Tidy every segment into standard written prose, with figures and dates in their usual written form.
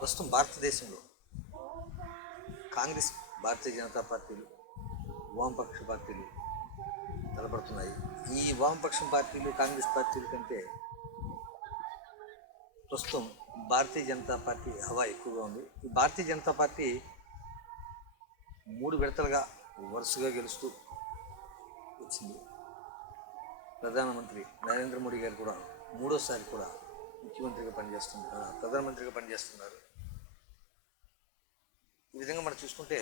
ప్రస్తుతం భారతదేశంలో కాంగ్రెస్, భారతీయ జనతా పార్టీలు, వామపక్ష పార్టీలు తలపడుతున్నాయి. ఈ వామపక్ష పార్టీలు, కాంగ్రెస్ పార్టీల కంటే ప్రస్తుతం భారతీయ జనతా పార్టీ హవా ఎక్కువగా ఉంది. ఈ భారతీయ జనతా పార్టీ 3 విడతలుగా వరుసగా గెలుస్తూ వచ్చింది. ప్రధానమంత్రి నరేంద్ర మోడీ గారు కూడా 3వ సారి కూడా ప్రధానమంత్రిగా పనిచేస్తున్నారు. ఈ విధంగా మనం చూసుకుంటే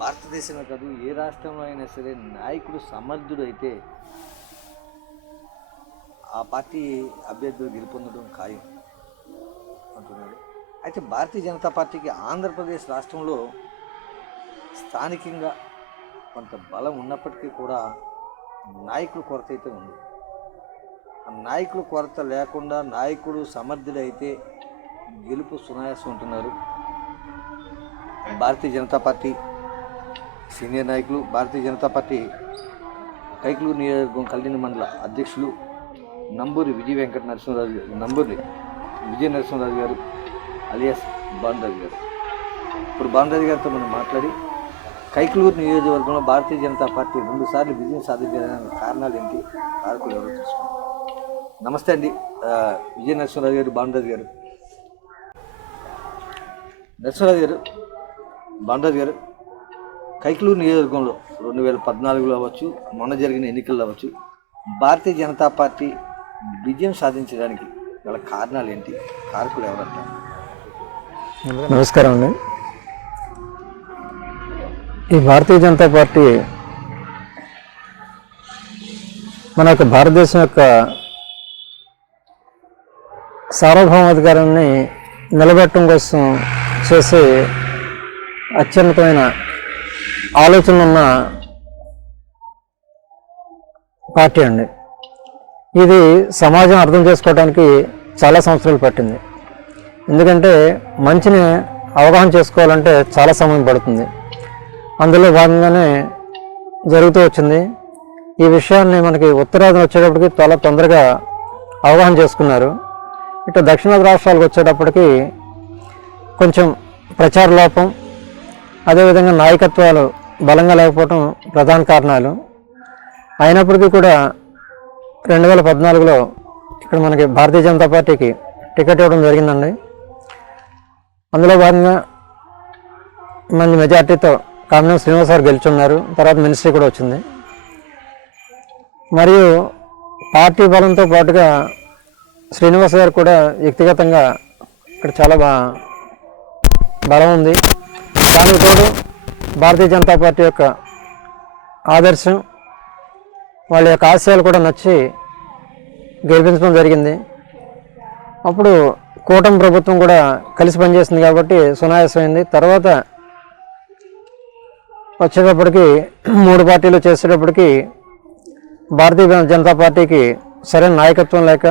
భారతదేశమే కాదు, ఏ రాష్ట్రంలో అయినా సరే నాయకుడు సమర్థుడు అయితే ఆ పార్టీ అభ్యర్థులు గెలుపొందడం ఖాయం అంటున్నాడు. అయితే భారతీయ జనతా పార్టీకి ఆంధ్రప్రదేశ్ రాష్ట్రంలో స్థానికంగా కొంత బలం ఉన్నప్పటికీ కూడా నాయకుల కొరత అయితే ఉంది. ఆ నాయకుల కొరత లేకుండా నాయకుడు సమర్థుడైతే గెలుపు సునాయాసం ఉంటున్నారు. భారతీయ జనతా పార్టీ సీనియర్ నాయకులు, భారతీయ జనతా పార్టీ కైకలూరు నియోజకవర్గం కళ్యాణ మండల అధ్యక్షులు నంబూరి విజయ నరసింహరాజు గారు అలియాస్ భానురాజు గారు. ఇప్పుడు భానురాజు గారితో మనం మాట్లాడి కైకలూరు నియోజకవర్గంలో భారతీయ జనతా పార్టీ 2 సార్లు విజయం సాధించడానికి కారణాలు ఏంటి, కారకులు ఎవరో తెలుసుకుంటాం. నమస్తే అండి విజయ నరసింహరాజు గారు, భానురాజు గారు. భానురాజు గారు, కైకలూరు నియోజకవర్గంలో 2014లో అవ్వచ్చు, మొన్న జరిగిన ఎన్నికల్లో అవ్వచ్చు, భారతీయ జనతా పార్టీ విజయం సాధించడానికి గల కారణాలు ఏంటి, కారకులు ఎవరంటారు? నమస్కారం అండి. ఈ భారతీయ జనతా పార్టీ మన యొక్క భారతదేశం యొక్క సార్వభౌమాధికారాన్ని నిలబెట్టడం కోసం చేసే అత్యున్నతమైన ఆలోచనలు ఉన్న పార్టీ అండి. ఇది సమాజం అర్థం చేసుకోవడానికి చాలా సంవత్సరాలు పట్టింది. ఎందుకంటే మంచిని అవగాహన చేసుకోవాలంటే చాలా సమయం పడుతుంది. అందులో భాగంగానే జరుగుతూ వచ్చింది. ఈ విషయాన్ని మనకి ఉత్తరాదిన వచ్చేటప్పటికి చాలా తొందరగా అవగాహన చేసుకున్నారు. ఇటు దక్షిణాది రాష్ట్రాలకు వచ్చేటప్పటికి కొంచెం ప్రచార లోపం, అదేవిధంగా నాయకత్వాలు బలంగా లేకపోవడం ప్రధాన కారణాలు. అయినప్పటికీ కూడా 2014లో ఇక్కడ మనకి భారతీయ జనతా పార్టీకి టికెట్ ఇవ్వడం జరిగిందండి. అందులో భాగంగా మంచి మెజార్టీతో కామినేని శ్రీనివాస్ గారు గెలుచున్నారు. తర్వాత మినిస్ట్రీ కూడా వచ్చింది. మరియు పార్టీ బలంతో పాటుగా శ్రీనివాస్ గారు కూడా వ్యక్తిగతంగా ఇక్కడ చాలా బలం ఉంది. దానికి తోడు భారతీయ జనతా పార్టీ యొక్క ఆదర్శం, వాళ్ళ యొక్క ఆశయాలు కూడా నచ్చి గెలిపించడం జరిగింది. అప్పుడు కూటమి ప్రభుత్వం కూడా కలిసి పనిచేసింది కాబట్టి సునాయాసమైంది. తర్వాత వచ్చేటప్పటికి 3 పార్టీలు చేసేటప్పటికి భారతీయ జనతా పార్టీకి సరైన నాయకత్వం లేక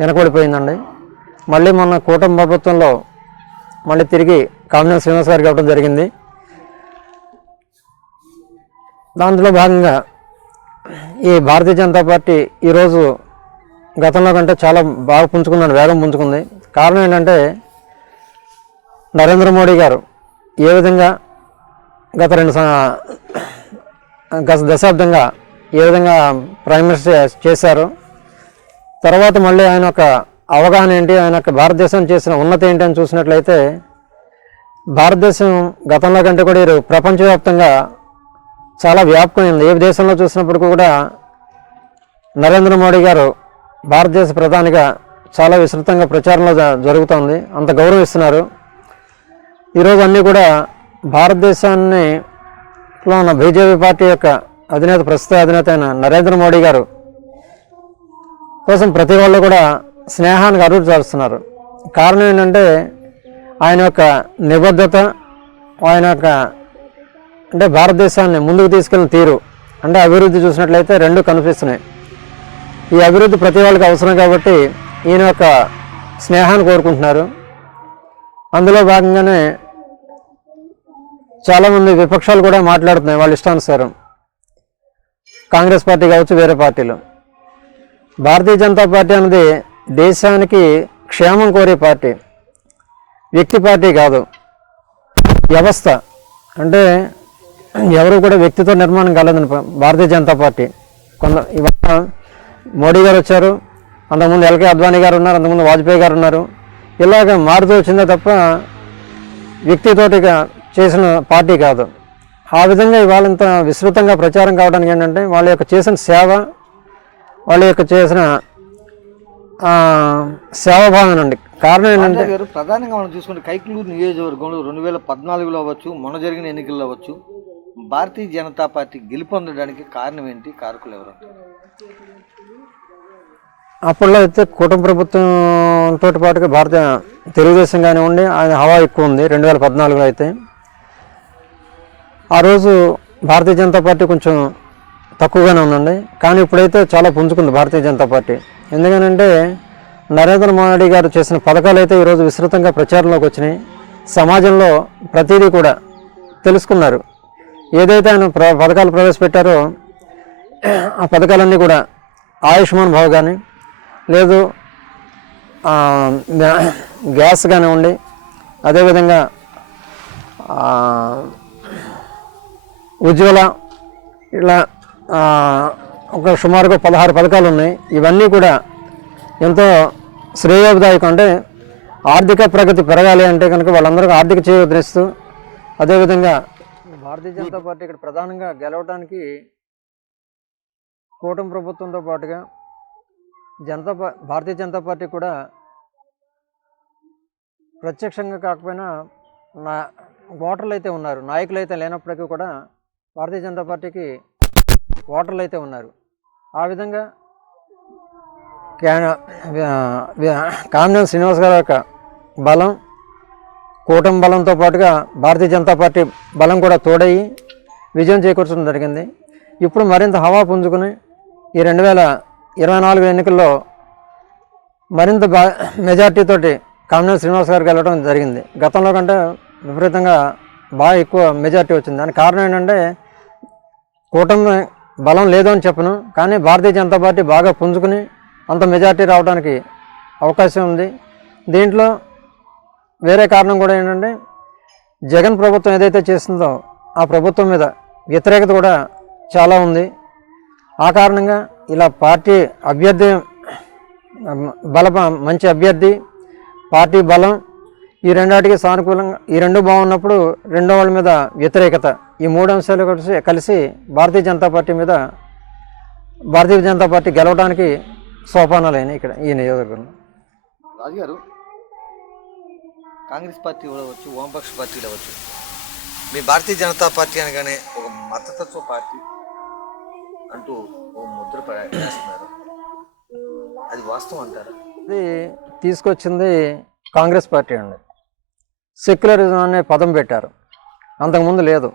వెనకబడిపోయిందండి. మళ్ళీ మొన్న కూటమి ప్రభుత్వంలో మళ్ళీ తిరిగి కామినేని శ్రీనివాస్ గారికి ఇవ్వడం జరిగింది. దాంట్లో భాగంగా ఈ భారతీయ జనతా పార్టీ ఈరోజు గతంలో కంటే చాలా బాగా పుంజుకుందండి, వేగం పుంజుకుంది. కారణం ఏంటంటే నరేంద్ర మోడీ గారు ఏ విధంగా గత దశాబ్దంగా ఏ విధంగా ప్రైమ్ మినిస్టర్ చేశారో, తర్వాత మళ్ళీ ఆయన యొక్క అవగాహన ఏంటి, ఆయన యొక్క భారతదేశం చేసిన ఉన్నతి ఏంటి అని చూసినట్లయితే భారతదేశం గతంలో కంటే కూడా ప్రపంచవ్యాప్తంగా చాలా వ్యాపకమైంది. ఏ దేశంలో చూసినప్పటికీ కూడా నరేంద్ర మోడీ గారు భారతదేశ ప్రధానిగా చాలా విస్తృతంగా ప్రచారంలో జరుగుతోంది. అంత గౌరవిస్తున్నారు. ఈరోజు అన్నీ కూడా భారతదేశాన్ని ఉన్న బీజేపీ పార్టీ యొక్క ప్రస్తుత అధినేత అయిన నరేంద్ర మోడీ గారు కోసం ప్రతి వాళ్ళు కూడా స్నేహానికి అరువు చేస్తున్నారు. కారణం ఏంటంటే ఆయన యొక్క నిబద్ధత, ఆయన యొక్క భారతదేశాన్ని ముందుకు తీసుకెళ్ళిన తీరు, అభివృద్ధి చూసినట్లయితే 2 కనిపిస్తున్నాయి. ఈ అభివృద్ధి ప్రతి వాళ్ళకి అవసరం కాబట్టి ఈయన యొక్క స్నేహాన్ని కోరుకుంటున్నారు. అందులో భాగంగానే చాలామంది విపక్షాలు కూడా మాట్లాడుతున్నాయి వాళ్ళ ఇష్టానుసారం. కాంగ్రెస్ పార్టీ కావచ్చు, వేరే పార్టీలు. భారతీయ జనతా పార్టీ అనేది దేశానికి క్షేమం కోరే పార్టీ, వ్యక్తి పార్టీ కాదు, వ్యవస్థ. అంటే ఎవరు కూడా వ్యక్తితో నిర్మాణం కాలేదని భారతీయ జనతా పార్టీ. ఇవాళ మోడీ గారు వచ్చారు, అంతకుముందు ఎల్కే అద్వానీ గారు ఉన్నారు, అంతకుముందు వాజ్పేయి గారు ఉన్నారు. ఇలాగ మారుతూ వచ్చిందే తప్ప వ్యక్తితోటిగా చేసిన పార్టీ కాదు. ఆ విధంగా ఇవాళ ఇంత విస్తృతంగా ప్రచారం కావడానికి ఏంటంటే వాళ్ళ యొక్క చేసిన సేవ, వాళ్ళ యొక్క చేసిన సేవాభావం అండి. కారణం ఏంటంటే గారు ప్రధానంగా మనం చూసుకుంటే కైకలూరు నియోజకవర్గంలో 2014లో అవ్వచ్చు, మొన్న జరిగిన ఎన్నికల్లో అవ్వచ్చు, భారతీయ జనతా పార్టీ గెలుపొందడానికి కారణం ఏంటి, కారకులు ఎవరు? అప్పట్లో అయితే కూటమి ప్రభుత్వంతో పాటుగా భారతీయ తెలుగుదేశం కానివ్వండి, ఆయన హవా ఎక్కువ ఉంది. 2014లో అయితే ఆ రోజు భారతీయ జనతా పార్టీ కొంచెం తక్కువగానే ఉందండి. కానీ ఇప్పుడైతే చాలా పుంజుకుంది భారతీయ జనతా పార్టీ. ఎందుకనంటే నరేంద్ర మోడీ గారు చేసిన పథకాలు అయితే ఈరోజు విస్తృతంగా ప్రచారంలోకి వచ్చినాయి. సమాజంలో ప్రతిదీ కూడా తెలుసుకున్నారు. ఏదైతే ఆయన పథకాలు ప్రవేశపెట్టారో ఆ పథకాలన్నీ కూడా ఆయుష్మాన్ భవ్ కానీ, లేదు గ్యాస్ కానివ్వండి, అదేవిధంగా ఉజ్వల, ఇలా ఒక సుమారుగా 16 పథకాలు ఉన్నాయి. ఇవన్నీ కూడా ఎంతో శ్రేయోదాయకం. అంటే ఆర్థిక ప్రగతి పెరగాలి అంటే కనుక వాళ్ళందరికీ ఆర్థిక చేయూతనిస్తూ, అదేవిధంగా భారతీయ జనతా పార్టీ ఇక్కడ ప్రధానంగా గెలవడానికి కూటమి ప్రభుత్వంతో పాటుగా భారతీయ జనతా పార్టీ కూడా ప్రత్యక్షంగా కాకపోయినా ఓటర్లు అయితే ఉన్నారు. నాయకులు అయితే లేనప్పటికీ కూడా భారతీయ జనతా పార్టీకి ఓటర్లు అయితే ఉన్నారు. ఆ విధంగా కామినేని శ్రీనివాస్ గారి యొక్క బలం, కూటమి బలంతో పాటుగా భారతీయ జనతా పార్టీ బలం కూడా తోడయి విజయం చేకూర్చడం జరిగింది. ఇప్పుడు మరింత హవా పుంజుకుని ఈ 2024 ఎన్నికల్లో మరింత మెజార్టీతోటి కామినేని శ్రీనివాస్ గారికి వెళ్ళడం జరిగింది. గతంలో కంటే విపరీతంగా బాగా ఎక్కువ మెజార్టీ వచ్చింది. దానికి కారణం ఏంటంటే కూటమి బలం లేదు అని చెప్పను, కానీ భారతీయ జనతా పార్టీ బాగా పుంజుకుని అంత మెజార్టీ రావడానికి అవకాశం ఉంది. దీంట్లో వేరే కారణం కూడా ఏంటంటే జగన్ ప్రభుత్వం ఏదైతే చేస్తుందో ఆ ప్రభుత్వం మీద వ్యతిరేకత కూడా చాలా ఉంది. ఆ కారణంగా ఇలా పార్టీ అభ్యర్థి మంచి అభ్యర్థి, పార్టీ బలం, ఈ రెండాటికి సానుకూలంగా, ఈ రెండు బాగున్నప్పుడు రెండో వాళ్ళ మీద వ్యతిరేకత, ఈ 3 అంశాలు కలిసి భారతీయ జనతా పార్టీ గెలవడానికి సోపానాలు అయినాయి ఇక్కడ ఈ నియోజకవర్గంలో. రాజుగారు, కాంగ్రెస్ పార్టీ అవ్వచ్చు, వామపక్ష పార్టీలు అవ్వచ్చు, మీ భారతీయ జనతా పార్టీ అనగానే ఒక మతతత్వ పార్టీ అంటూ ఓ ముద్ర వేస్తున్నారు. అది వాస్తవం అంటారా? ఇది తీసుకొచ్చింది కాంగ్రెస్ పార్టీ అండి. సెక్యులరిజం అనే పదం పెట్టారు, అంతకుముందు లేదు.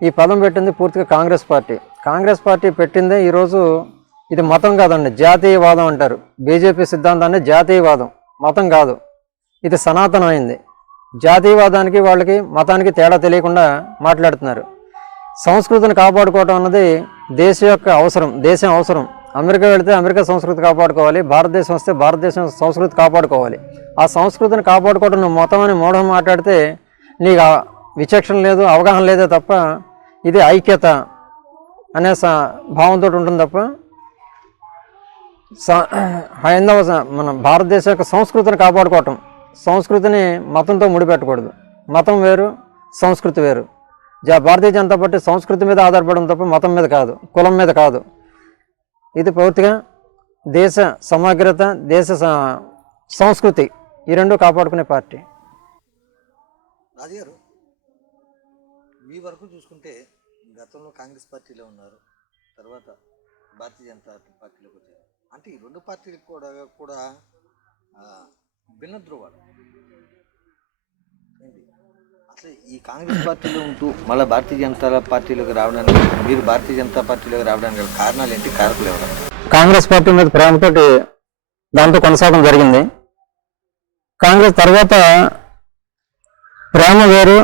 ఈ పదం పెట్టింది పూర్తిగా కాంగ్రెస్ పార్టీ. కాంగ్రెస్ పార్టీ పెట్టిందే ఈరోజు ఇది మతం కాదండి, జాతీయవాదం అంటారు. బీజేపీ సిద్ధాంతాన్ని జాతీయవాదం, మతం కాదు. ఇది సనాతనమైంది. జాతీయవాదానికి వాళ్ళకి మతానికి తేడా తెలియకుండా మాట్లాడుతున్నారు. సంస్కృతిని కాపాడుకోవటం అన్నది దేశం యొక్క అవసరం, దేశం అవసరం. అమెరికా వెళితే అమెరికా సంస్కృతి కాపాడుకోవాలి, భారతదేశం వస్తే భారతదేశం సంస్కృతి కాపాడుకోవాలి. ఆ సంస్కృతిని కాపాడుకోవడం నువ్వు మతం అని మూఢం మాట్లాడితే నీకు విచక్షణ లేదు, అవగాహన లేదే తప్ప ఇది ఐక్యత అనే భావంతో ఉంటుంది తప్ప హైందవ మన భారతదేశం యొక్క సంస్కృతిని కాపాడుకోవటం, సంస్కృతిని మతంతో ముడిపెట్టకూడదు. మతం వేరు, సంస్కృతి వేరు. భారతీయ జనతా పార్టీ సంస్కృతి మీద ఆధారపడడం తప్ప మతం మీద కాదు, కులం మీద కాదు. ఇది పూర్తిగా దేశ సమగ్రత, దేశ సంస్కృతి ఈ రెండు కాపాడుకునే పార్టీ. రాజుగారు, మీ వరకు చూసుకుంటే గతంలో కాంగ్రెస్ పార్టీలో ఉన్నారు, తర్వాత భారతీయ జనతా పార్టీలోకి వచ్చారు. అంటే ఈ రెండు పార్టీలు కూడా భిన్న ధ్రువాలు. అసలు ఈ కాంగ్రెస్ పార్టీలో ఉంటూ మళ్ళీ భారతీయ జనతా పార్టీలోకి రావడానికి, మీరు భారతీయ జనతా పార్టీలోకి రావడానికి కారణాలు ఏంటి, కారకులు ఎవరు? కాంగ్రెస్ పార్టీ మీద ప్రేమతోటి దాంతో కొనసాగడం జరిగింది. కాంగ్రెస్ తర్వాత ప్రేమ వేరు,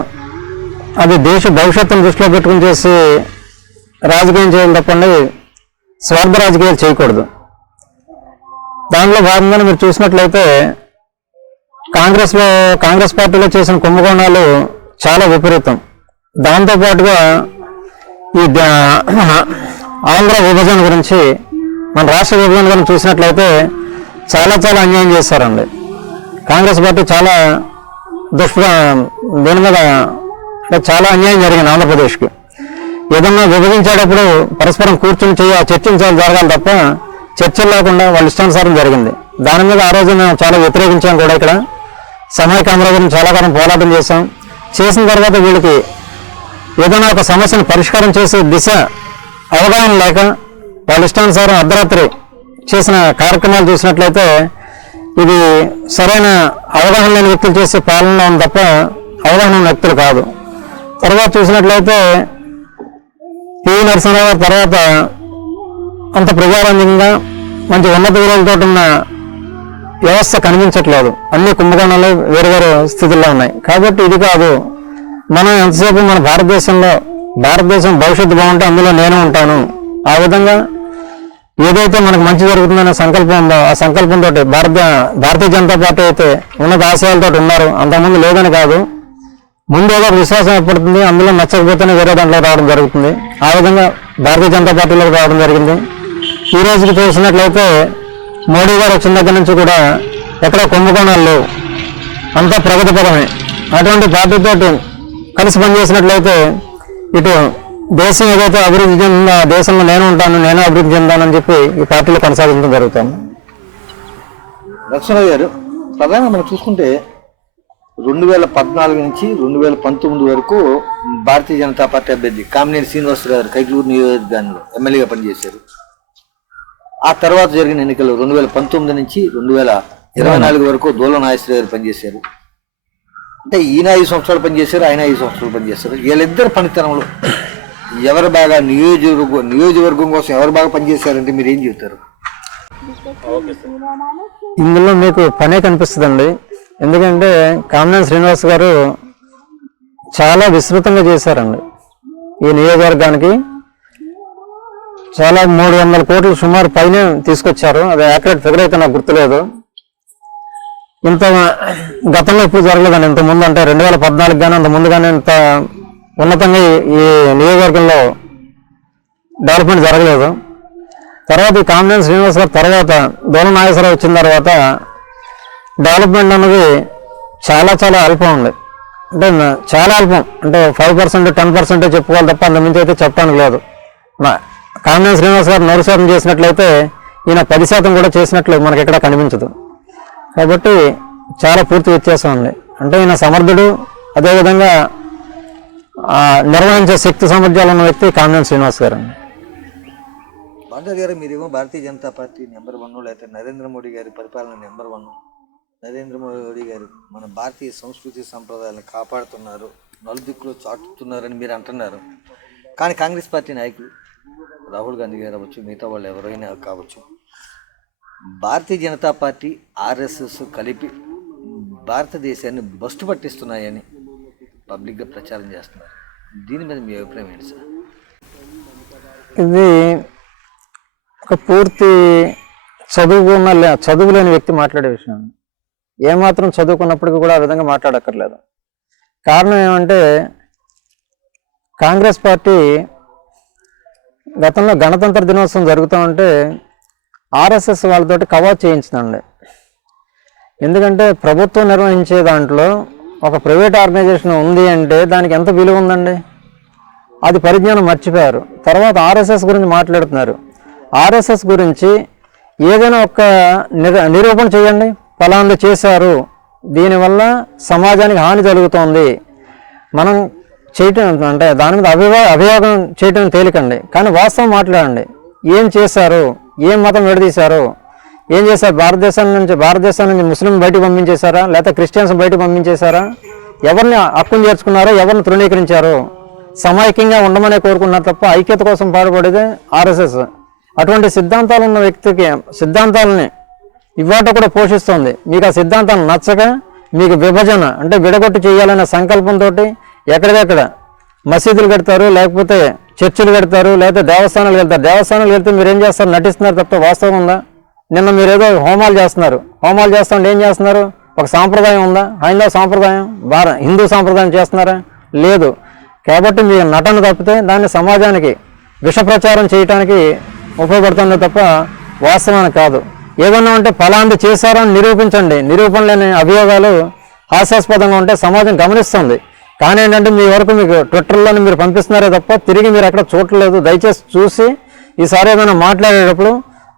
అది దేశ భవిష్యత్తును దృష్టిలో పెట్టుకుని చేసి రాజకీయం చేయాలి తప్పండి, స్వార్థ రాజకీయాలు చేయకూడదు. దాంట్లో భాగంగానే మీరు చూసినట్లయితే కాంగ్రెస్ పార్టీలో చేసిన కుంభకోణాలు చాలా విపరీతం. దాంతోపాటుగా ఈ ఆంధ్ర విభజన గురించి, మన రాష్ట్ర విభజన గురించి చూసినట్లయితే చాలా చాలా అన్యాయం చేశారండి. కాంగ్రెస్ పార్టీ చాలా దీని మీద చాలా అన్యాయం జరిగింది ఆంధ్రప్రదేశ్కి. ఏదన్నా విభజించేటప్పుడు పరస్పరం కూర్చొని చర్చించాలి జరగాలి తప్ప చర్చలు లేకుండా వాళ్ళ ఇష్టానుసారం జరిగింది. దాని మీద ఆ రోజు మేము చాలా వ్యతిరేకించాం కూడా. ఇక్కడ సమైక్య ఆంధ్ర గురించి చాలా కాలం పోరాటం చేశాం. చేసిన తర్వాత వీళ్ళకి ఏదైనా ఒక సమస్యను పరిష్కారం చేసే దిశ అవగాహన లేక వాళ్ళ ఇష్టానుసారం అర్ధరాత్రి చేసిన కార్యక్రమాలు చూసినట్లయితే ఇది సరైన అవగాహన లేని వ్యక్తులు చేసే పాలన ఉంది తప్ప అవగాహన ఉన్న వ్యక్తులు కాదు. తర్వాత చూసినట్లయితే పివి నరసింహారావు తర్వాత అంత ప్రజారంజకంగా మంచి ఉన్నత విలువలతో ఉన్న వ్యవస్థ కనిపించట్లేదు. అన్ని కుంభకోణాలు వేరు వేరు స్థితిలో ఉన్నాయి. కాబట్టి ఇది కాదు, మనం ఎంతసేపు మన భారతదేశం భవిష్యత్తు బాగుంటే అందులో నేను ఉంటాను, ఆ విధంగా ఏదైతే మనకు మంచి జరుగుతుందనే సంకల్పం ఉందో ఆ సంకల్పంతో భారతీయ జనతా పార్టీ అయితే ఉన్నత ఆశయాలతో ఉన్నారు. అంతకుముందు లేదని కాదు, ముందు ఏదో విశ్వాసం ఏర్పడుతుంది, అందులో నచ్చకపోతేనే వేరే దాంట్లో రావడం జరుగుతుంది. ఆ విధంగా భారతీయ జనతా పార్టీలోకి రావడం జరిగింది. ఈ రోజుకి చూసినట్లయితే మోడీ గారు వచ్చిన దగ్గర నుంచి కూడా ఎక్కడ కుంభకోణాలు అంతా ప్రగతిపరమే. అటువంటి పార్టీతో కలిసి పనిచేసినట్లయితే ఇటు దేశం ఏదైతే అభివృద్ధి చెందిందో ఆ దేశంలో నేను ఉంటాను, నేను అభివృద్ధి చెందానని చెప్పి ఈ పార్టీలో కొనసాగించడం జరుగుతుంది. లక్ష్మణరావు గారు, ప్రధానంగా మనం చూసుకుంటే 2014 నుంచి 2019 వరకు భారతీయ జనతా పార్టీ అభ్యర్థి కామినేని శ్రీనివాసరావు గారు కైకలూరు నియోజకవర్గంలో ఎమ్మెల్యేగా పనిచేశారు. ఆ తర్వాత జరిగిన ఎన్నికల్లో 2019 నుంచి 2024 వరకు దూల నాగేశ్వర గారు పనిచేశారు. అంటే ఈయన 5 సంవత్సరాలు పనిచేశారు, ఆయన 5 సంవత్సరాలు పనిచేశారు. వీళ్ళిద్దరు పనితనంలో ఎవరు బాగా నియోజకవర్గం కోసం ఎవరు బాగా పనిచేశారంటే మీరు ఏం చెబుతారు? ఇందులో మీకు పనే కనిపిస్తుందండి. ఎందుకంటే కామినేని శ్రీనివాస్ గారు చాలా విస్తృతంగా చేశారండి. ఈ నియోజకవర్గానికి చాలా 300 కోట్లు సుమారు పైన తీసుకొచ్చారు. అది యాక్యురేట్ ఫిగర్ అయితే నాకు గుర్తులేదు. ఇంత గతంలో ఇప్పుడు జరగలేదండి. ఇంతకుముందు అంటే 2014 కానీ అంత ముందు కానీ ఇంత ఉన్నతంగా ఈ నియోజకవర్గంలో డెవలప్మెంట్ జరగలేదు. తర్వాత ఈ కామినేని శ్రీనివాస్ గారు తర్వాత దూల నాగేశ్వరరావు వచ్చిన తర్వాత డెవలప్మెంట్ అన్నది చాలా చాలా అల్పం ఉంది. అంటే చాలా అల్పం, అంటే 5% 10% చెప్పుకోవాలి తప్ప అంతమించి అయితే చెప్పడానికి లేదు. కామినేని శ్రీనివాస్ గారు 100% చేసినట్లయితే ఈయన 10% కూడా చేసినట్లు మనకి ఎక్కడ కనిపించదు. కాబట్టి చాలా పూర్తి వ్యత్యాసం ఉంది. అంటే ఈయన సమర్థుడు, అదేవిధంగా నిర్వహించే శక్తి సామర్థ్యాలు ఉన్న వ్యక్తి కామినేని శ్రీనివాస్ గారు అండి. భారత గారు, మీరేమో భారతీయ జనతా పార్టీ నెంబర్ 1, లేకపోతే నరేంద్ర మోడీ గారి పరిపాలన నెంబర్ 1, నరేంద్ర మోడీ గారు మన భారతీయ సంస్కృతి సంప్రదాయాలను కాపాడుతున్నారు, నలుదిక్కులో చాటుతున్నారని మీరు అంటున్నారు. కానీ కాంగ్రెస్ పార్టీ నాయకులు రాహుల్ గాంధీ గారు అవ్వచ్చు, మిగతా వాళ్ళు ఎవరైనా కావచ్చు, భారతీయ జనతా పార్టీ ఆర్ఎస్ఎస్ కలిపి భారతదేశాన్ని బస్టు పట్టిస్తున్నాయని పబ్లిక్గా ప్రచారం చేస్తున్నారు. దీని మీద మీ అభిప్రాయం ఏంటి సార్? ఇది ఒక పూర్తి చదువు లేని వ్యక్తి మాట్లాడే విషయం. ఏమాత్రం చదువుకున్నప్పటికీ కూడా ఆ విధంగా మాట్లాడక్కర్లేదు. కారణం ఏమంటే కాంగ్రెస్ పార్టీ గతంలో గణతంత్ర దినోత్సవం జరుగుతూ ఉంటే ఆర్ఎస్ఎస్ వాళ్ళతోటి కవాత్ చేయించిందండి. ఎందుకంటే ప్రభుత్వం నిర్వహించే దాంట్లో ఒక ప్రైవేట్ ఆర్గనైజేషన్ ఉంది అంటే దానికి ఎంత విలువ ఉందండి, అది పరిజ్ఞానం మర్చిపోయారు. తర్వాత ఆర్ఎస్ఎస్ గురించి మాట్లాడుతున్నారు. ఆర్ఎస్ఎస్ గురించి ఏదైనా ఒక నిరూపణ చేయండి, ఫలానా చేశారు, దీనివల్ల సమాజానికి హాని జరుగుతోంది, మనం చేయటం అంటే దాని మీద అభియోగం చేయటం తేలికండి. కానీ వాస్తవం మాట్లాడండి. ఏం చేశారు, ఏం మతం విడదీశారు, ఏం చేశారు? భారతదేశం నుంచి ముస్లిం బయటకు పంపించేశారా, లేకపోతే క్రిస్టియన్స్ బయటకు పంపించేశారా? ఎవరిని హక్కును చేర్చుకున్నారో, ఎవరిని తృణీకరించారో? సమైక్యంగా ఉండమనే కోరుకున్నారు తప్ప ఐక్యత కోసం పాటుపడేది ఆర్ఎస్ఎస్. అటువంటి సిద్ధాంతాలు ఉన్న వ్యక్తికి సిద్ధాంతాలని ఇవాట కూడా పోషిస్తుంది. మీకు ఆ సిద్ధాంతాలు నచ్చక మీకు విభజన అంటే విడగొట్టి చేయాలనే సంకల్పంతో ఎక్కడికక్కడ మసీదులు కడతారు, లేకపోతే చర్చిలు కడతారు, లేకపోతే దేవస్థానాలు వెళ్తారు. దేవస్థానాలు వెళ్తే మీరు ఏం చేస్తారు? నటిస్తున్నారు తప్ప వాస్తవం ఉందా? నిన్న మీరు ఏదో హోమాలు చేస్తున్నారు. హోమాలు చేస్తుంటే ఏం చేస్తున్నారు? ఒక సాంప్రదాయం ఉందా? హైందవ సాంప్రదాయం, హిందూ సాంప్రదాయం చేస్తున్నారా? లేదు. కాబట్టి మీరు నటన తప్పితే దాన్ని సమాజానికి విష ప్రచారం చేయడానికి ఉపయోగపడుతుంది తప్ప వాస్తవానికి కాదు. ఏదన్నా ఉంటే ఫలాంటి చేశారని నిరూపించండి. నిరూపణ లేని అభియోగాలు హాస్యాస్పదంగా ఉంటే సమాజం గమనిస్తుంది. కానీ ఏంటంటే మీ వరకు మీకు ట్విట్టర్లోనే మీరు పంపిస్తున్నారే తప్ప తిరిగి మీరు ఎక్కడ చూడలేదు. దయచేసి చూసి ఈసారి ఏదైనా మాట్లాడేటప్పుడు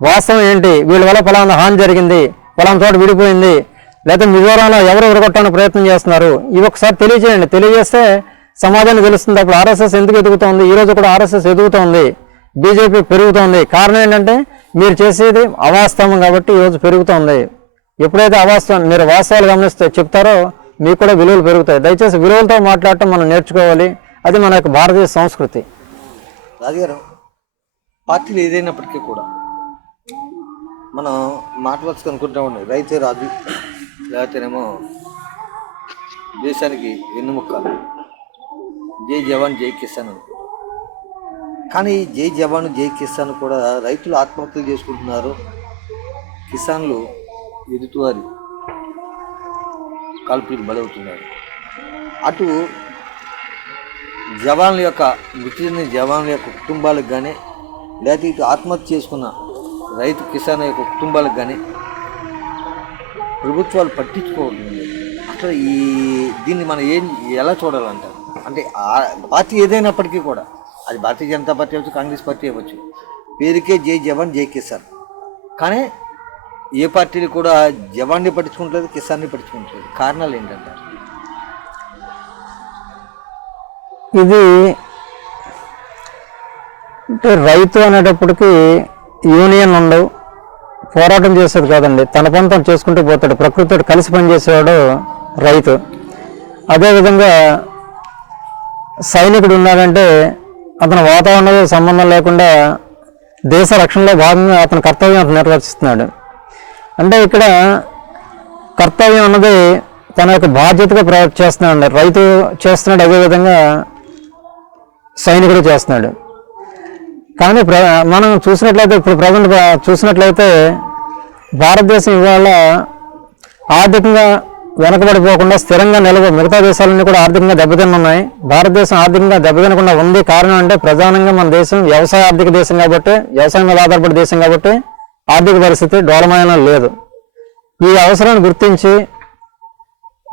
వాస్తవం ఏంటి, వీళ్ళ వల్ల ఫలానా హాని జరిగింది, ఫలానా చోట విడిపోయింది, లేకపోతే మిజోరాంలో ఎవరు విరగొట్టడానికి ప్రయత్నం చేస్తున్నారు, ఇవి ఒకసారి తెలియజేయండి. తెలియజేస్తే సమాజానికి తెలుస్తుంది. అప్పుడు ఆర్ఎస్ఎస్ ఎందుకు ఎదుగుతోంది? ఈరోజు కూడా ఆర్ఎస్ఎస్ ఎదుగుతోంది, బీజేపీ పెరుగుతోంది. కారణం ఏంటంటే మీరు చేసేది అవాస్తవం కాబట్టి ఈరోజు పెరుగుతోంది. ఎప్పుడైతే అవాస్తవం మీరు వాస్తవాలు గమనిస్తే చెప్తారో మీకు కూడా విలువలు పెరుగుతాయి. దయచేసి విలువలతో మాట్లాడటం మనం నేర్చుకోవాలి. అది మన యొక్క భారతీయ సంస్కృతి. రాజుగారు, పార్టీలు ఏదైనప్పటికీ కూడా మనం మాట్లాడుతూ అనుకుంటా ఉండే రైతే రాజు, లేకపోతేనేమో దేశానికి వెన్నుముక్క, జై జవాన్ జై కిసాన్ అనుకో. కానీ జై జవాన్ జై కిసాన్ కూడా రైతులు ఆత్మహత్యలు చేసుకుంటున్నారు, కిసాన్లు ఎదుటివారి కాల్పులకు బలవుతున్నారు. అటు జవాన్ల యొక్క మృతి చెందిన జవాన్ల యొక్క కుటుంబాలకు కానీ, లేకపోతే ఇటు ఆత్మహత్య చేసుకున్న రైతు కిసాన్ యొక్క కుటుంబాలకు కానీ ప్రభుత్వాలు పట్టించుకోవట్లేదు. అసలు దీన్ని మనం ఎలా చూడాలంటారు? అంటే పార్టీ ఏదైనప్పటికీ కూడా, అది భారతీయ జనతా పార్టీ అవ్వచ్చు, కాంగ్రెస్ పార్టీ అవ్వచ్చు, పేరుకే జై జవాన్ జై కిసాన్. కానీ ఏ పార్టీలు కూడా జవాన్ని పట్టించుకుంటలేదు, కిసాన్ని పట్టించుకుంటలేదు. కారణాలు ఏంటంటారు? ఇది అంటే రైతు అనేటప్పటికీ యూనియన్ ఉండవు, పోరాటం చేసేది కాదండి. తన పని తను చేసుకుంటూ పోతాడు. ప్రకృతితో కలిసి పనిచేసేవాడు రైతు. అదేవిధంగా సైనికుడు ఉన్నాడంటే అతను వాతావరణంతో సంబంధం లేకుండా దేశ రక్షణలో భాగంగా అతని కర్తవ్యం అతను నిర్వర్తిస్తున్నాడు. అంటే ఇక్కడ కర్తవ్యం అన్నది తన యొక్క బాధ్యతగా చేస్తున్నాడు. రైతు చేస్తున్నాడు, అదేవిధంగా సైనికుడు చేస్తున్నాడు. కానీ మనం చూసినట్లయితే ఇప్పుడు ప్రజెంట్ చూసినట్లయితే భారతదేశం ఇవాళ ఆర్థికంగా వెనకబడిపోకుండా స్థిరంగా మిగతా దేశాలన్నీ కూడా ఆర్థికంగా దెబ్బతిన్నాయి. భారతదేశం ఆర్థికంగా దెబ్బతినకుండా ఉంది. కారణం అంటే ప్రధానంగా మన దేశం వ్యవసాయ ఆర్థిక దేశం కాబట్టి, వ్యవసాయం మీద ఆధారపడే దేశం కాబట్టి ఆర్థిక పరిస్థితి డోలమాయనం లేదు. ఈ అవసరాన్ని గుర్తించి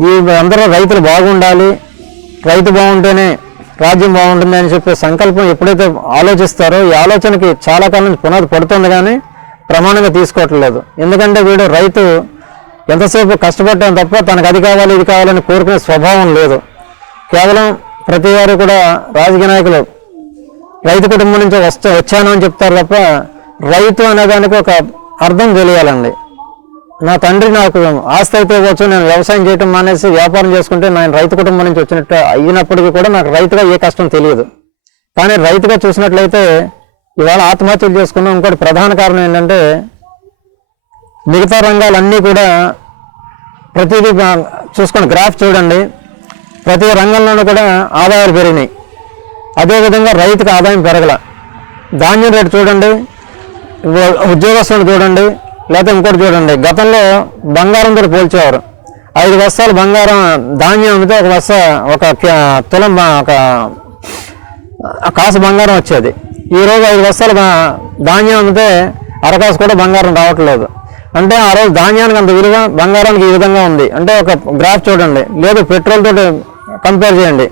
ఈ అందరూ రైతులు బాగుండాలి, రైతు బాగుంటేనే రాజ్యం బాగుంటుంది అని చెప్పే సంకల్పం ఎప్పుడైతే ఆలోచిస్తారో ఈ ఆలోచనకి చాలా కాలం నుంచి పునాది పడుతుంది, కానీ ప్రమాణంగా తీసుకోవట్లేదు. ఎందుకంటే వీడు రైతు ఎంతసేపు కష్టపడ్డాం తప్ప తనకు అది కావాలి ఇది కావాలని కోరుకునే స్వభావం లేదు. కేవలం ప్రతి వారు కూడా రాజకీయ నాయకులు రైతు కుటుంబం నుంచి వచ్చాను అని చెప్తారు తప్ప రైతు అనేదానికి ఒక అర్థం తెలియాలండి. నా తండ్రి నాకు ఆస్తి అయితే ఇవ్వచ్చు, నేను వ్యవసాయం చేయటం మానేసి వ్యాపారం చేసుకుంటే నేను రైతు కుటుంబం నుంచి వచ్చినట్టు అయినప్పటికీ కూడా నాకు రైతుగా ఏ కష్టం తెలియదు. కానీ రైతుగా చూసినట్లయితే ఇవాళ ఆత్మహత్యలు చేసుకున్నాం. ఇంకోటి ప్రధాన కారణం ఏంటంటే మిగతా రంగాలన్నీ కూడా ప్రతిదీ చూసుకొని గ్రాఫ్ చూడండి, ప్రతి రంగంలోనూ కూడా ఆదాయాలు పెరిగినాయి. అదేవిధంగా రైతుకి ఆదాయం పెరగల. ధాన్యం రేటు చూడండి, ఉద్యోగస్తులు చూడండి, లేకపోతే ఇంకోటి చూడండి. గతంలో బంగారంతో పోల్చేవారు. 5 బస్తాలు బంగారం ధాన్యం అమ్మితే ఒక తులం ఒక కాసు బంగారం వచ్చేది. ఈరోజు 5 బస్తాలు ధాన్యం అమ్మితే అరకాసు కూడా బంగారం రావట్లేదు. అంటే ఆ రోజు ధాన్యానికి అంత విలువ, బంగారానికి ఈ విధంగా ఉంది. అంటే ఒక గ్రాఫ్ చూడండి, లేదు పెట్రోల్ తోటి కంపేర్ చేయండి,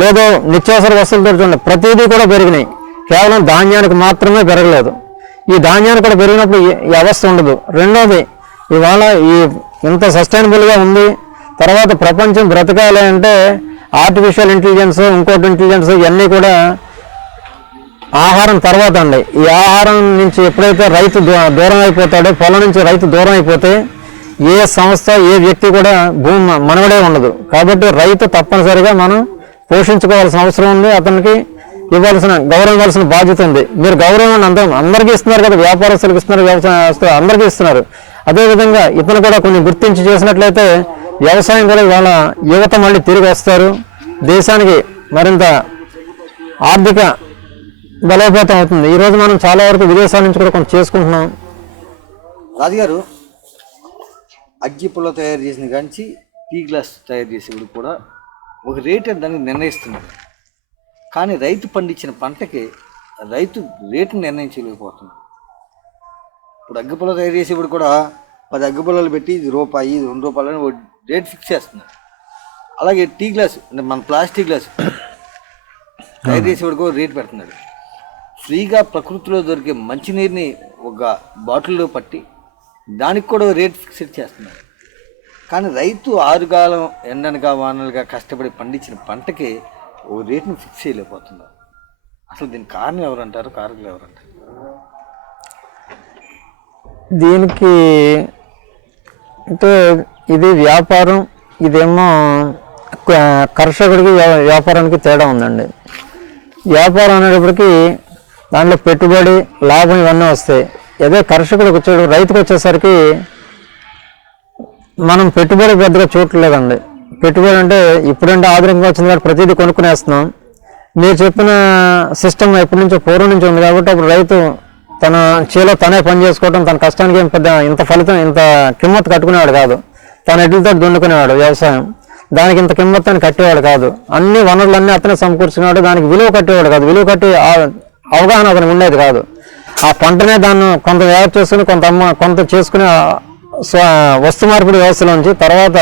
లేదు నిత్యావసర వస్తువులతో చూడండి, ప్రతిదీ కూడా పెరిగినాయి. కేవలం ధాన్యానికి మాత్రమే పెరగలేదు. ఈ ధాన్యాన్ని కూడా పెరిగినప్పుడు ఈ అవస్థ ఉండదు. రెండోది, ఇవాళ ఇంత సస్టైనబుల్గా ఉంది. తర్వాత ప్రపంచం బ్రతకాలి అంటే ఆర్టిఫిషియల్ ఇంటెలిజెన్స్, ఇంకోటి ఇంటెలిజెన్స్, ఇవన్నీ కూడా ఆహారం తర్వాత అండి. ఈ ఆహారం నుంచి ఎప్పుడైతే రైతు దూరం అయిపోతాడో, పొలం నుంచి రైతు దూరం అయిపోతే ఏ సంస్థ ఏ వ్యక్తి కూడా భూమి మనవడే ఉండదు. కాబట్టి రైతు తప్పనిసరిగా మనం పోషించుకోవాల్సిన అవసరం ఉంది. అతనికి గౌరవం ఇవ్వాల్సిన బాధ్యత ఉంది. మీరు గౌరవం అందరికీ ఇస్తున్నారు కదా, వ్యాపారస్తులకు ఇస్తున్నారు, వ్యవసాయ అందరికీ ఇస్తున్నారు. అదేవిధంగా ఇతను కూడా కొన్ని గుర్తించి చేసినట్లయితే వ్యవసాయం కూడా ఇవాళ యువత మళ్ళీ తిరిగి వస్తారు. దేశానికి మరింత ఆర్థిక బలోపేతం అవుతుంది. ఈరోజు మనం చాలా వరకు విదేశాల నుంచి కూడా కొంచెం చేసుకుంటున్నాం. రాజుగారు, అగ్గిపుల్ల తయారు చేసిన కాంచి టీ గ్లాస్ తయారు చేసేప్పుడు కూడా ఒక రేటు దానికి నిర్ణయిస్తున్నారు. కానీ రైతు పండించిన పంటకి రైతు రేటును నిర్ణయించలేకపోతున్నాడు. ఇప్పుడు అగ్గిపుల్ల తయారు చేసేప్పుడు కూడా 10 అగ్గిపుల్లలు పెట్టి ఇది రూపాయి, ఇది ₹2 అని రేట్ ఫిక్స్ చేస్తున్నారు. అలాగే టీ గ్లాస్ అంటే మన ప్లాస్టిక్ గ్లాస్ తయారు చేసేవాడు కూడా రేటు పెడుతున్నాడు. ఫ్రీగా ప్రకృతిలో దొరికే మంచినీరుని ఒక బాటిల్లో పట్టి దానికి కూడా రేట్ ఫిక్స్ చేస్తున్నారు. కానీ రైతు ఆరుగాలం ఎండనగా వానలుగా కష్టపడి పండించిన పంటకి ఓ రేటుని ఫిక్స్ చేయలేకపోతున్నారు. అసలు దీనికి కారణం ఎవరంటారు, కారకులు ఎవరంటారు? దీనికి అంటే ఇది వ్యాపారం, ఇదేమో కర్షకుడికి వ్యాపారానికి తేడా ఉందండి. వ్యాపారం అనేటప్పటికీ దాంట్లో పెట్టుబడి, లాభం ఇవన్నీ వస్తాయి. అదే కర్షకుడికి వచ్చాడు, రైతుకు వచ్చేసరికి మనం పెట్టుబడి పెద్దగా చూడలేదండి. పెట్టుబడి అంటే ఇప్పుడంటే ఆధునికంగా వచ్చింది కాబట్టి ప్రతిదీ కొనుక్కునేస్తున్నాం. మీరు చెప్పిన సిస్టమ్ ఎప్పటి నుంచో పూర్వం నుంచి ఉంది కాబట్టి అప్పుడు రైతు తన చేలో తనే పని చేసుకోవటం, తన కష్టానికి ఏం పెద్ద ఇంత ఫలితం, ఇంత కిమ్మత్ కట్టుకునేవాడు కాదు. తన ఎడ్లతో దున్నుకునేవాడు వ్యవసాయం, దానికి ఇంత కిమ్మత్ అని కట్టేవాడు కాదు. అన్ని వనరులన్నీ అతనే సమకూర్చుకున్నాడు, దానికి విలువ కట్టేవాడు కాదు. విలువ కట్టి అవగాహన అతనికి ఉండేది కాదు. ఆ పంటనే దాన్ని కొంత వ్యాపారం చేసుకుని కొంత చేసుకుని వస్తు మార్పిడి వ్యవస్థలోంచి తర్వాత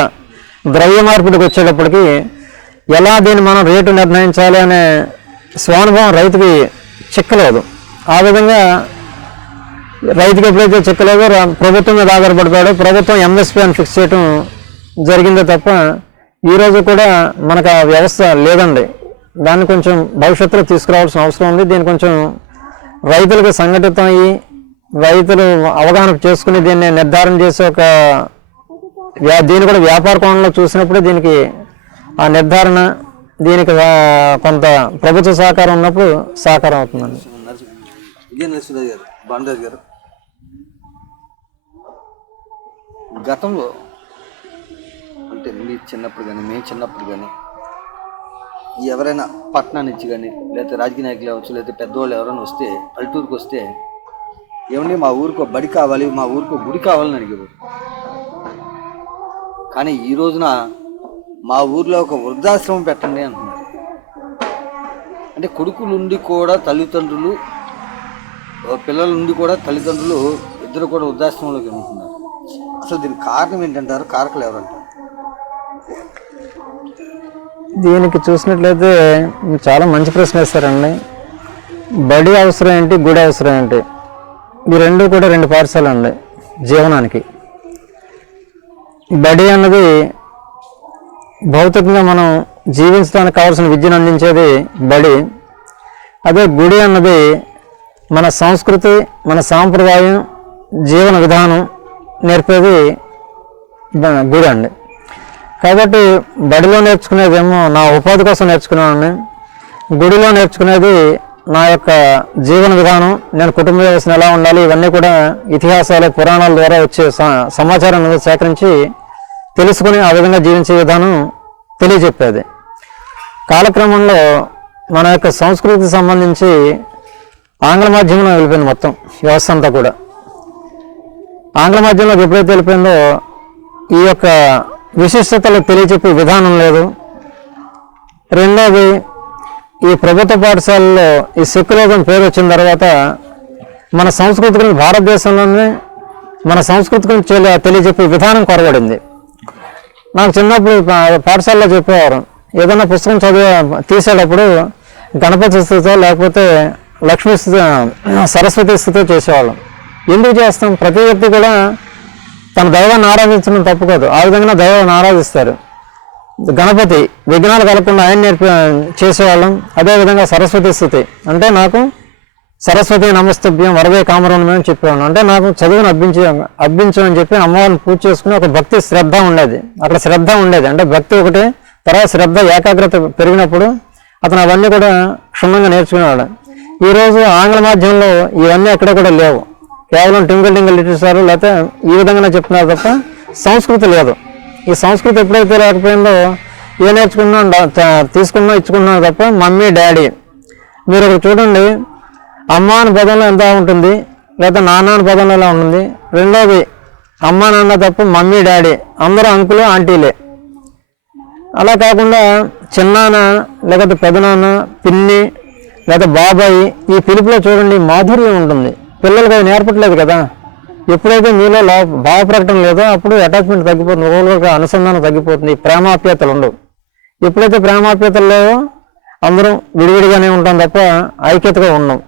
ద్రవ్య మార్పిడికి వచ్చేటప్పటికి ఎలా దీన్ని మనం రేటు నిర్ణయించాలి అనే స్వానుభవం రైతుకి చిక్కలేదు. ఆ విధంగా రైతుకి ఎప్పుడైతే చిక్కలేదో ప్రభుత్వం మీద ఆధారపడిపోయాడో ప్రభుత్వం ఎంఎస్పీ అని ఫిక్స్ చేయడం జరిగిందే తప్ప ఈరోజు కూడా మనకు ఆ వ్యవస్థ లేదండి. దాన్ని కొంచెం భవిష్యత్తులో తీసుకురావాల్సిన అవసరం ఉంది. దీన్ని కొంచెం రైతులకు సంఘటితం అయ్యి రైతులు అవగాహన చేసుకుని దీన్ని నిర్ధారణ చేసి దీన్ని కూడా వ్యాపార కోణంలో చూసినప్పుడు దీనికి ఆ నిర్ధారణ, దీనికి కొంత ప్రభుత్వ సహకారం ఉన్నప్పుడు సహకారం అవుతుందండి. నరసింహరాజు గారు, బాలరాజు గారు, గతంలో అంటే మీ చిన్నప్పుడు కానీ మేము చిన్నప్పుడు కానీ ఎవరైనా పట్టణం నుంచి కానీ లేకపోతే రాజకీయ నాయకులు అవ్వచ్చు, లేకపోతే పెద్దవాళ్ళు ఎవరైనా వస్తే పల్లెటూరుకి వస్తే ఏమండి మా ఊరికి బడి కావాలి, మా ఊరికి గుడి కావాలని అడిగేవారు. కానీ ఈ రోజున మా ఊర్లో ఒక వృద్ధాశ్రమం పెట్టండి అంటున్నారు. అంటే కొడుకులు ఉండి కూడా తల్లిదండ్రులు, పిల్లల నుండి కూడా తల్లిదండ్రులు ఇద్దరు కూడా వృద్ధాశ్రమంలోకి ఉంటున్నారు. అసలు దీనికి కారణం ఏంటంటారు, కారకులు ఎవరంటారు? దీనికి చూసినట్లయితే చాలా మంచి ప్రశ్న వేస్తారండి. బడి అవసరం ఏంటి, గుడి అవసరం ఏంటి? ఈ రెండు కూడా రెండు పాఠశాలలు అండి జీవనానికి. బడి అన్నది భౌతికంగా మనం జీవించడానికి కావాల్సిన విద్యను అందించేది బడి. అదే గుడి అన్నది మన సంస్కృతి, మన సాంప్రదాయం, జీవన విధానం నేర్పేది గుడి అండి. కాబట్టి బడిలో నేర్చుకునేదేమో నా ఉపాధి కోసం నేర్చుకునేవాడిని, గుడిలో నేర్చుకునేది నా యొక్క జీవన విధానం, నేను కుటుంబ వ్యవస్థను ఎలా ఉండాలి, ఇవన్నీ కూడా ఇతిహాసాలు, పురాణాల ద్వారా వచ్చే సమాచారం సేకరించి తెలుసుకుని ఆ విధంగా జీవించే విధానం తెలియజెప్పేది. కాలక్రమంలో మన యొక్క సంస్కృతికి సంబంధించి ఆంగ్ల మాధ్యమంలో వెళ్ళిపోయింది మొత్తం వ్యవస్థ అంతా కూడా. ఆంగ్ల మాధ్యమంలోకి ఎప్పుడైతే వెళ్ళిపోయిందో ఈ యొక్క విశిష్టతలు తెలియజెప్పే విధానం లేదు. రెండోది, ఈ ప్రభుత్వ పాఠశాలలో ఈ సెక్యులరిజం పేరు వచ్చిన తర్వాత మన సంస్కృతి గురించి, భారతదేశంలోనే మన సంస్కృతి గురించి తెలియజెప్పే విధానం కొరబడింది. నాకు చిన్నప్పుడు పాఠశాలలో చెప్పేవారు, ఏదైనా పుస్తకం తీసేటప్పుడు గణపతి స్థితితో లేకపోతే లక్ష్మీ సరస్వతి స్థితితో చేసేవాళ్ళం. ఎందుకు చేస్తాం? ప్రతి వ్యక్తి కూడా తన దైవాన్ని ఆరాధించడం తప్పు కాదు, ఆ విధంగా దైవాన్ని ఆరాధిస్తారు. గణపతి విఘ్నాలు కలగకుండా ఆయన చేసేవాళ్ళం. అదేవిధంగా సరస్వతి స్థితి అంటే నాకు సరస్వతి నమస్తభ్యం వరదే కామరణమే అని చెప్పేవాళ్ళం. అంటే నాకు చదువును అభ్యించమని చెప్పి అమ్మవారిని పూజ చేసుకుని ఒక భక్తి శ్రద్ధ ఉండేది. అక్కడ శ్రద్ధ ఉండేది అంటే భక్తి ఒకటి, తర్వాత శ్రద్ధ ఏకాగ్రత పెరిగినప్పుడు అతను అవన్నీ కూడా క్షుణ్ణంగా నేర్చుకునేవాడు. ఈరోజు ఆంగ్ల మాధ్యమంలో ఇవన్నీ ఎక్కడ కూడా లేవు. కేవలం టింగిల్ లిటరేచర్ లేకపోతే ఈ విధంగానే చెప్తున్నారు తప్ప సంస్కృతి లేదు. ఈ సంస్కృతి ఎప్పుడైతే లేకపోయిందో ఏ నేర్చుకున్నాం తీసుకున్నాం ఇచ్చుకున్నాం తప్ప మమ్మీ డాడీ. మీరు ఒకటి చూడండి, అమ్మ అని పదంలో ఎంత ఉంటుంది, లేదా నాన్న అని పదంలో ఎలా ఉంటుంది. రెండోది అమ్మ నాన్న తప్ప మమ్మీ డాడీ అందరూ అంకులు ఆంటీలే. అలా కాకుండా చిన్నాన్న లేకపోతే పెదనాన్న పిన్ని లేదా బాబాయి ఈ పిలుపులో చూడండి మాధుర్యం ఉంటుంది. పిల్లలకి అది నేర్పట్లేదు కదా. ఎప్పుడైతే మీలో భావ ప్రకటన లేదో అప్పుడు అటాచ్మెంట్ తగ్గిపోతుంది, ఒకరికి అనుసంధానం తగ్గిపోతుంది, ప్రేమాప్యతలు ఉండవు. ఎప్పుడైతే ప్రేమాప్యతలు లేవో అందరం విడివిడిగానే ఉంటాం తప్ప ఐక్యతగా ఉన్నాం.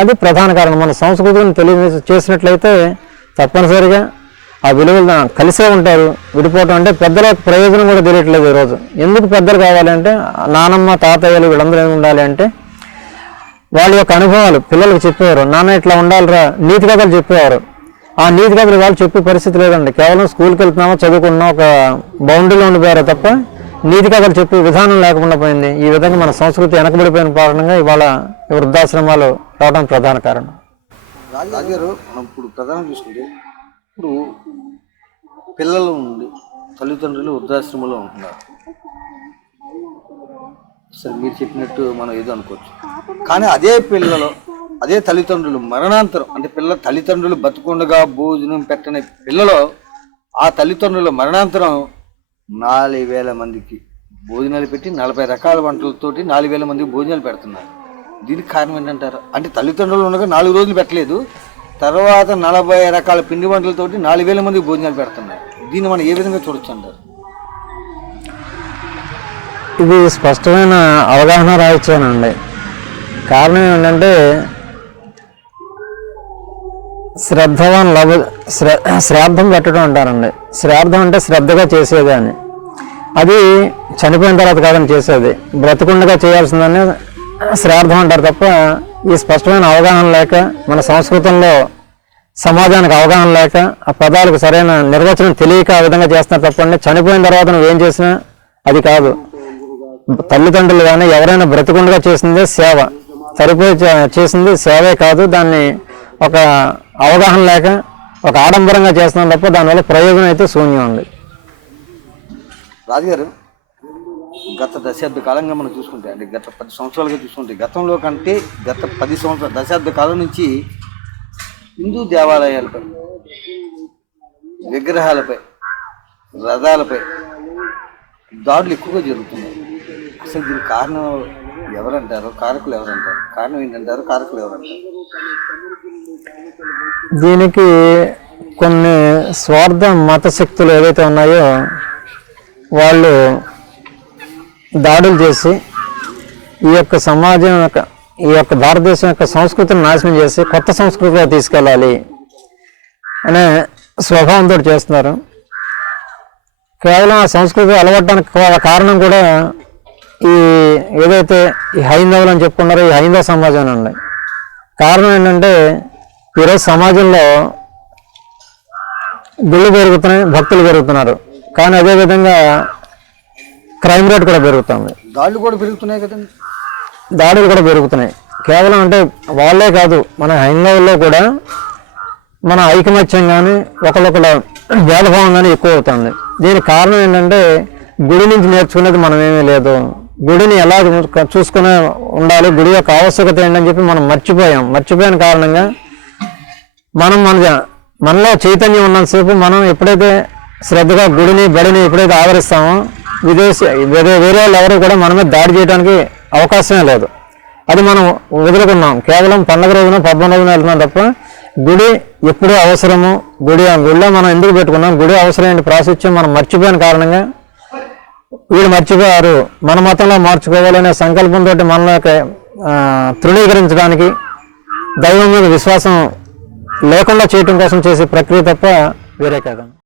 అది ప్రధాన కారణం. మన సంస్కృతిని తెలియజేసినట్లయితే తప్పనిసరిగా ఆ విలువలు కలిసే ఉంటారు. విడిపోవటం అంటే పెద్దల ప్రయోజనం కూడా తెలియట్లేదు ఈరోజు. ఎందుకు పెద్దలు కావాలి అంటే నానమ్మ తాతయ్యలు వీళ్ళందరూ ఏమి ఉండాలి అంటే వాళ్ళ యొక్క అనుభవాలు పిల్లలకు చెప్పేవారు. నాన్న ఇట్లా ఉండాలిరా నీతి కథలు చెప్పేవారు. ఆ నీతి కథలు వాళ్ళు చెప్పే పరిస్థితి లేదండి. కేవలం స్కూల్కి వెళ్తున్నామో చదువుకున్నా ఒక బౌండరీలో ఉండిపోయారు తప్ప నీతి కథలు చెప్పే విధానం లేకుండా పోయింది. ఈ విధంగా మన సంస్కృతి వెనకబడిపోయిన కారణంగా ఇవాళ వృద్ధాశ్రమాలు రావడం ప్రధాన కారణం. రాజుగారు, మనం ఇప్పుడు ప్రధానం చూసుకుంటే ఇప్పుడు పిల్లలు ఉండి తల్లిదండ్రులు వృద్ధాశ్రమంలో ఉంటున్నారు. సరే, మీరు చెప్పినట్టు మనం ఏదో అనుకోవచ్చు. కానీ అదే పిల్లలు అదే తల్లిదండ్రులు మరణాంతరం అంటే తల్లిదండ్రులు బతుకుండగా భోజనం పెట్టని పిల్లలు ఆ తల్లిదండ్రుల మరణాంతరం 4,000 మందికి భోజనాలు పెట్టి 40 రకాల వంటలతోటి 4,000 మందికి భోజనాలు పెడుతున్నారు. దీనికి కారణం ఏంటంటారు? అంటే తల్లిదండ్రులు ఉండగా 4 రోజులు పెట్టలేదు, తర్వాత 40 రకాల పిండి వంటలతోటి 4,000 మందికి భోజనాలు పెడుతున్నారు. దీన్ని మనం ఏ విధంగా చూడొచ్చు అంటారు? ఇది స్పష్టమైన అవగాహన రాయొచ్చానండి. కారణం ఏంటంటే శ్రద్ధవాన్ శ్రాద్ధం పెట్టడం అంటారండి. శ్రాద్ధం అంటే శ్రద్ధగా చేసేది అని. అది చనిపోయిన తర్వాత కాదని చేసేది, బ్రతికుండగా చేయాల్సిందని శ్రాద్ధం అంటారు తప్ప ఈ స్పష్టమైన అవగాహన లేక మన సంస్కృతంలో సమాజానికి అవగాహన లేక ఆ పదాలకు సరైన నిర్వచనం తెలియక ఆ విధంగా చేస్తున్నారు తప్పండి. చనిపోయిన తర్వాత నువ్వు ఏం చేసినా అది కాదు. తల్లిదండ్రులు కానీ ఎవరైనా బ్రతికుండగా చేసిందే సేవ, సరిపోయి చేసింది సేవే కాదు. దాన్ని ఒక అవగాహన లేక ఒక ఆడంబరంగా చేస్తున్నాం తప్ప దానివల్ల ప్రయోజనం అయితే శూన్యం ఉంది. రాజుగారు, గత దశాబ్ద కాలంగా మనం చూసుకుంటే అంటే గత 10 సంవత్సరాలుగా చూసుకుంటే గతంలో కంటే గత 10 సంవత్సరాల దశాబ్ద కాలం నుంచి హిందూ దేవాలయాలపై, విగ్రహాలపై, రథాలపై దాడులు ఎక్కువగా జరుగుతున్నాయి. అసలు దీనికి కారణం ఎవరంటారు? కారకులు ఎవరంటారు? కారణం ఏంటంటారు? కారకులు ఎవరంటారు? దీనికి కొన్ని స్వార్థ మత శక్తులు ఏవైతే ఉన్నాయో వాళ్ళు దాడులు చేసి ఈ యొక్క సమాజం యొక్క ఈ యొక్క భారతదేశం యొక్క సంస్కృతిని నాశనం చేసి కొత్త సంస్కృతిలో తీసుకెళ్ళాలి అనే స్వభావంతో చేస్తున్నారు. కేవలం ఆ సంస్కృతి అలవడటానికి కారణం కూడా ఈ ఏదైతే ఈ హైందవులు అని చెప్పుకున్నారో ఈ హైందవ సమాజం అండి. కారణం ఏంటంటే ఈరోజు సమాజంలో గుళ్ళు పెరుగుతున్నాయి, భక్తులు పెరుగుతున్నారు, కానీ అదేవిధంగా క్రైమ్ రేట్ కూడా పెరుగుతుంది. దాడులు కూడా పెరుగుతున్నాయి కదండి. దాడులు కూడా పెరుగుతున్నాయి. కేవలం అంటే వాళ్ళే కాదు, మన హైందవుల్లో కూడా మన ఐకమత్యం కానీ ఒకళ్ళొకళ్ళ భేదభావం కానీ ఎక్కువ అవుతుంది. దీనికి కారణం ఏంటంటే గుడి నుంచి నేర్చుకునేది మనమేమీ లేదు. గుడిని ఎలా చూసుకునే ఉండాలి, గుడి యొక్క ఆవశ్యకత ఏంటని చెప్పి మనం మర్చిపోయిన కారణంగా మనలో చైతన్యం ఉన్నంతసేపు మనం ఎప్పుడైతే శ్రద్ధగా గుడిని బడిని ఎప్పుడైతే ఆదరిస్తామో వేరే వాళ్ళు ఎవరు కూడా మన మీద దాడి చేయడానికి అవకాశమే లేదు. అది మనం వదులుకున్నాం. కేవలం పండుగ రోజున పబ్బం రోజున వెళ్తున్నాం తప్ప గుడి ఎప్పుడూ అవసరము, గుడిలో మనం ఎందుకు పెట్టుకున్నాం, గుడి అవసరమైన ప్రాశస్త్యం మనం మర్చిపోయిన కారణంగా వీళ్ళు మర్చిపోయారు. మన మతంలో మార్చుకోవాలనే సంకల్పంతో మనలో తృణీకరించడానికి దైవం మీద విశ్వాసం లేకుండా చేయటం కోసం చేసే ప్రక్రియ తప్ప వేరే కాదు.